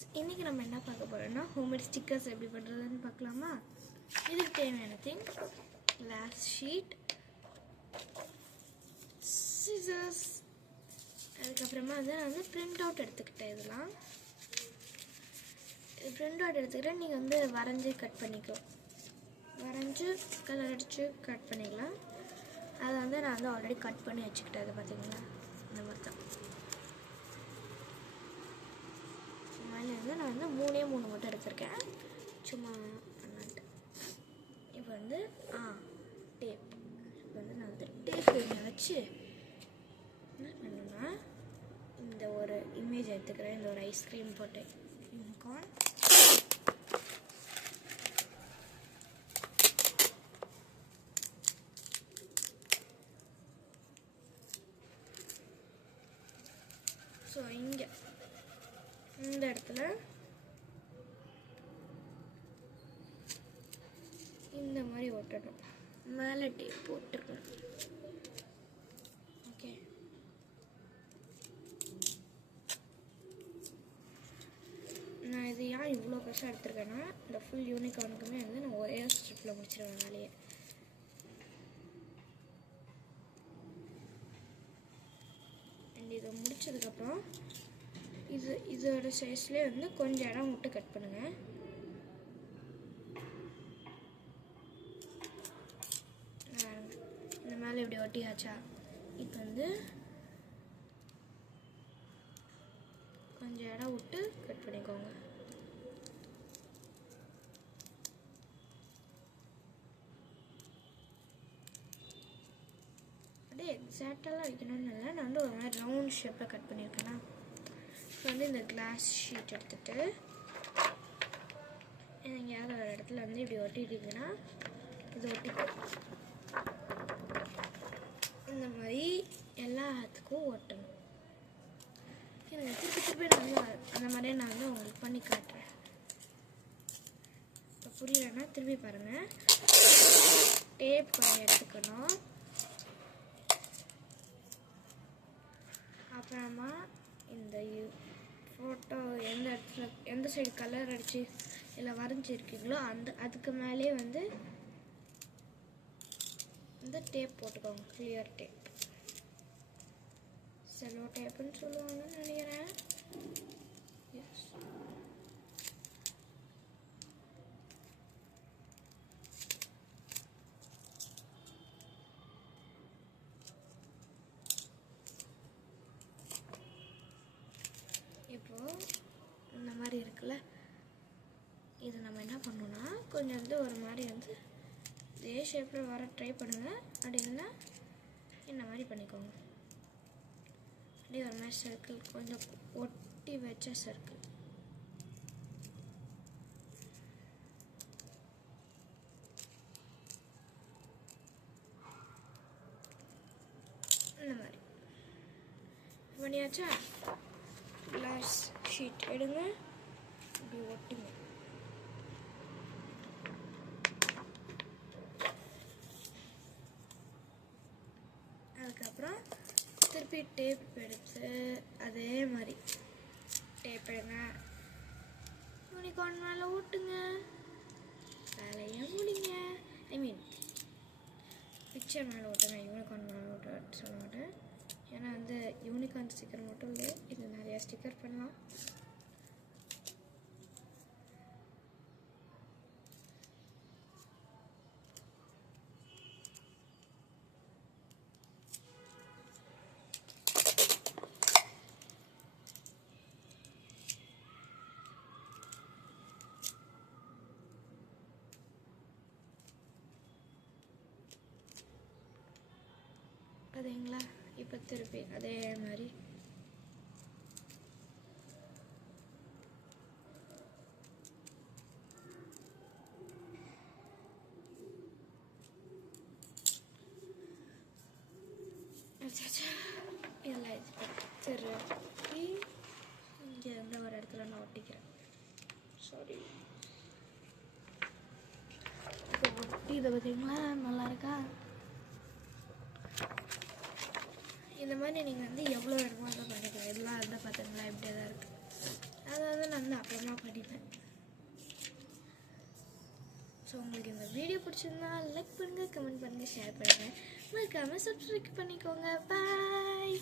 இன்றைக்கி நம்ம என்ன பார்க்க போகிறோம்னா ஹோம்மேட் ஸ்டிக்கர்ஸ் எப்படி பண்ணுறதுன்னு பார்க்கலாமா. இதுக்கு தேவையான திங் கிளாஸ் ஷீட், சிசர்ஸ், அதுக்கப்புறமா நான் பிரிண்ட் அவுட் எடுத்துக்கிட்டேன். இதெல்லாம் பிரிண்ட் அவுட் எடுத்துக்கிட்டேன். நீங்கள் வரைஞ்சி கட் பண்ணிக்கோ, வரைஞ்சி கலர் அடித்து கட் பண்ணிக்கலாம். அதை நான் ஆல்ரெடி கட் பண்ணி வச்சுக்கிட்டேன். அது பார்த்தீங்களா, இந்த மாதிரி தான். நான் 3 மட்டும் எடுத்திருக்கேன், சும்மா பண்ணாட்டு. இப்போ டேப். இப்போ நான் டேப் வச்சு என்ன பண்ணுன்னா, இந்த ஒரு இமேஜ் எடுத்துக்கிறேன். இந்த ஒரு ஐஸ்கிரீம் போட்டு யூனிகார்ன். ஸோ இங்கே இந்த இடத்துல இந்த மாதிரி ஒட்டணும், மேலே டேப் போட்டுருக்கணும். ஓகே, நான் இது ஏன் இவ்வளோ பெருசாக எடுத்துருக்கேன்னா, இந்த ஃபுல் யூனிகார்னுக்குமே நான் ஒரே ஸ்ட்ரிப்பில் முடிச்சிடுவேன் வேலையை. அண்ட் இதை முடிச்சதுக்கப்புறம் இதோட சைஸ்லேயே கொஞ்சம் இடம் விட்டு கட் பண்ணுங்கள். இந்த மேலே இப்படி ஒட்டியாச்சா, இப்போ கொஞ்சம் இடம் விட்டு கட் பண்ணிக்கோங்க. அப்படியே எக்ஸாக்டாலாம் வைக்கணும்னு இல்லை, நான் ஒரு மாதிரி ரவுண்ட் ஷேப்பில் கட் பண்ணியிருக்கேன்னா. இப்போ இந்த கிளாஸ் ஷீட் எடுத்துகிட்டு எங்கேயாவது ஒரு இடத்துல இப்படி ஒட்டிட்டிங்கன்னா இது ஒட்டிக்கும். இந்த மாதிரி எல்லாத்துக்கும் ஒட்டணும். எனக்கு திருப்பி அந்த மாதிரியே நான் உங்களுக்கு பண்ணி காட்டுறேன். இப்போ புரியலன்னா திருப்பி பாருங்கள். டேப் கொஞ்சம் எடுத்துக்கணும். அப்புறமா இந்த ஃபோட்டோ எந்த இடத்துல எந்த சைடு கலர் அடித்து இல்லை வரைஞ்சிருக்கீங்களோ அதுக்கு மேலே இந்த டேப் போட்டுக்கோங்க. கிளியர் டேப், செலோ டேப்புன்னு சொல்லுவாங்கன்னு நினைக்கிறேன். எஸ், இப்போது இந்த மாதிரி இருக்குல்ல, இது நம்ம என்ன பண்ணணும்னா கொஞ்சம் ஒரு மாதிரி இதே ஷேப்பில் வர ட்ரை பண்ணுங்கள். அப்படி இல்லைன்னா இந்த மாதிரி பண்ணிக்கோங்க. அப்படியே ஒரு மாதிரி சர்க்கிள், கொஞ்சம் ஒட்டி வச்ச சர்க்கிள். இந்த மாதிரி பண்ணியாச்சா. கிளாஸ் ஷீட் எடுங்க, இப்படி ஒட்டுங்க. அதுக்கப்புறம் திருப்பி டேப் எடுத்து அதே மாதிரி டேப் எடுங்க, யூனிகார்ன் மேலே ஓட்டுங்க, வேலையை முடிங்க. பிக்சர் மேலே ஓட்டுங்க, யூனிகார்ன் மேலே ஓட்ட சொல்ல மாட்டேன். ஏன்னா யூனிகார்ன் ஸ்டிக்கர் மட்டும் இல்லை, இது நிறையா ஸ்டிக்கர் பண்ணலாம். பார்த்தீங்களா, இப்போ திருப்பி அதே மாதிரி இல்லை திருப்பி இங்கே ஒரு இடத்துல நான் ஒட்டிக்கிறேன். சாரி, இப்போ ஒட்டி இதை பார்த்தீங்களா, நல்லா இருக்கா. இந்த மாதிரி நீங்கள் எவ்வளோ வேணுமோ அதை பண்ணிக்கலாம். இதெல்லாம் பார்த்தீங்களா இப்படியே தான் இருக்குது. அதை வந்து நான் வந்து அப்புறமா படிப்பேன். ஸோ உங்களுக்கு இந்த வீடியோ பிடிச்சிருந்தா லைக் பண்ணுங்கள், கமெண்ட் பண்ணுங்கள், ஷேர் பண்ணுங்கள், மறக்காமல் சப்ஸ்கிரைப் பண்ணிக்கோங்க. பாய்.